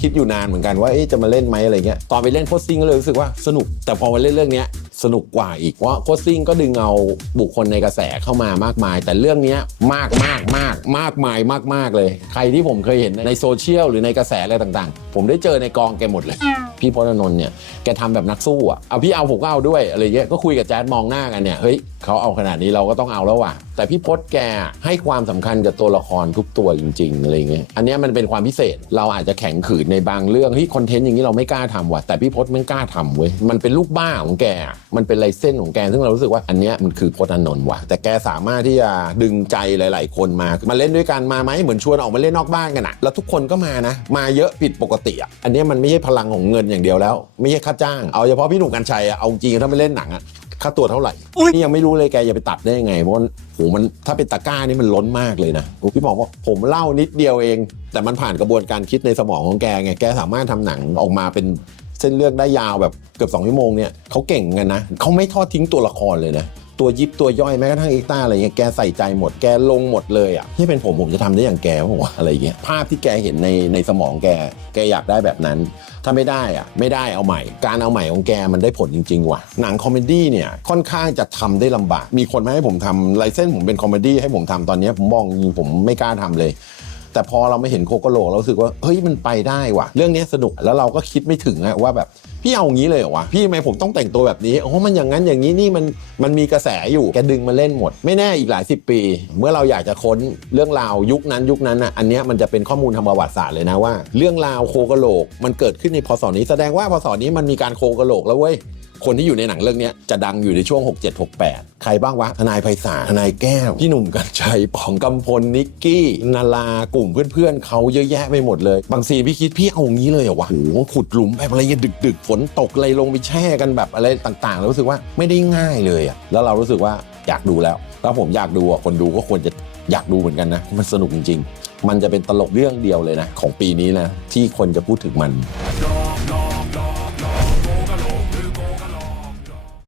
คิดอยู่นานเหมือนกันว่าเอ๊ะจะมาเล่นไหมอะไรเงี้ยตอนไปเล่นโพสซิ่งก็เลยรู้สึกว่าสนุกแต่พอมาเล่นเรื่องเนี้ย สนุกกว่าอีกเพราะโคซิ่งก็ดึงเอาบุคคลในกระแสเข้ามามากมาย แต่เรื่องนี้มากมากมากมากมายมากมากเลย ใครที่ผมเคยเห็นในโซเชียลหรือในกระแสอะไรต่างๆ ผมได้เจอในกองแกหมดเลย พี่พจนนนท์เนี่ยแกทำแบบนักสู้อะเอาพี่เอาผมก็เอาด้วยอะไรเงี้ยก็คุยกับแจ๊ดมองหน้ากันเนี่ยเฮ้ยเขาเอาขนาดนี้เราก็ต้องเอาแล้วว่ะแต่พี่พจน์แกให้ความสำคัญกับตัวละครทุกตัวจริงๆอะไรเงี้ยอันนี้มันเป็นความพิเศษเราอาจจะแข็งขืนในบางเรื่องที่คอนเทนต์อย่างนี้เราไม่กล้าทำว่ะแต่พี่พจน์มันกล้าทำเว้ยมันเป็นลูกบ้าของแกมันเป็นลายเส้นของแกซึ่งเรารู้สึกว่าอันเนี้ยมันคือพจน์อานนท์ว่ะแต่แกสามารถที่จะดึงใจหลาย ๆ คนมามาเล่นด้วยกันมาไหมเหมือนชวนออกมาเล่นนอกบ้านกันอะแล้วทุกคนก็มานะ มาเยอะผิดปกติอะอันเนี้ยมันไม่ใช่พลังของเงินอย่างเดียวแล้ว ไม่ใช่ค่าจ้างเอาเฉพาะพี่หนุ่มกัญชัยอะเอาจริงๆถ้าไปเล่นหนังอะค่าตัวเท่าไหร่นี่ยังไม่รู้เลยแกจะไปตัดได้ยังไงเพราะว่าโหมันถ้าเป็นตะกร้านี่มันล้นมากเลยนะพี่บอกว่าผมเล่านิดเดียวเอง แต่มันผ่านกระบวนการคิดในสมองของแกไงแกสามารถทำหนังออกมาเป็น เส้นเรื่องได้ยาวแบบเกือบสองชั่วโมงเนี่ยเขาเก่งกันนะเขาไม่ทอดทิ้งตัวละครเลยนะตัวยิบตัวย่อยแม้กระทั่งเอ็กต้าอะไรเงี้ยแกใส่ใจหมดแกลงหมดเลยอะที่เป็นผมผมจะทำได้อย่างแกผมว่าอะไรเงี้ยภาพที่แกเห็นในในสมองแกแกอยากได้แบบนั้น ถ้าไม่ได้อะไม่ได้เอาใหม่ การเอาใหม่ของแกมันได้ผลจริง ๆ ว่ะ หนังคอมเมดี้เนี่ยค่อนข้างจะทำได้ลำบาก มีคนมาให้ผมทำไลเส้นผมเป็นคอมเมดี้ให้ผมทำตอนนี้ผมมองจริงผมไม่กล้าทำเลย แต่พอเราไม่เห็นโคโกโลเราสึกว่าเฮ้ยมันไปได้ว่ะ เรื่องนี้สนุกแล้วเราก็คิดไม่ถึงอะว่าแบบพี่เอางี้เลยเหรอวะพี่ทำไมผมต้องแต่งตัวแบบนี้โอ้มันอย่างนั้นอย่างนี้นี่มันมันมีกระแสอยู่แกดึงมาเล่นหมด ไม่แน่อีกหลายสิบปี เมื่อเราอยากจะค้นเรื่องราวยุคนั้นยุคนั้นอะอันเนี้ยมันจะเป็นข้อมูลทางประวัติศาสตร์เลยนะว่า เรื่องราวโคโกโลกมันเกิดขึ้นในพศนี้แสดงว่าพศนี้มันมีการโคโกโลกแล้วเว้ย คนที่อยู่ในหนังเรื่องนี้จะดังอยู่ในช่วง 67 68 ใครบ้างวะทนายไพศาลทนายแก้ว พี่หนุ่มกัญชัยป๋องกำพลนิกกี้นารากลุ่มเพื่อนๆเขาเยอะแยะไปหมดเลย บางซีนพี่คิดพี่เอาอย่างนี้เลยเหรอวะโอ้โหขุดหลุมแบบอะไรเงี้ยดึกๆฝนตกอะไรลงไปแช่กันแบบอะไรต่างๆ แล้วรู้สึกว่าไม่ได้ง่ายเลยอะแล้วเรารู้สึกว่าอยากดูแล้วถ้าผมอยากดูอะคนดูก็ควรจะอยากดูเหมือนกันนะ มันสนุกจริงๆ มันจะเป็นตลกเรื่องเดียวเลยนะ ของปีนี้นะ ที่คนจะพูดถึงมัน Go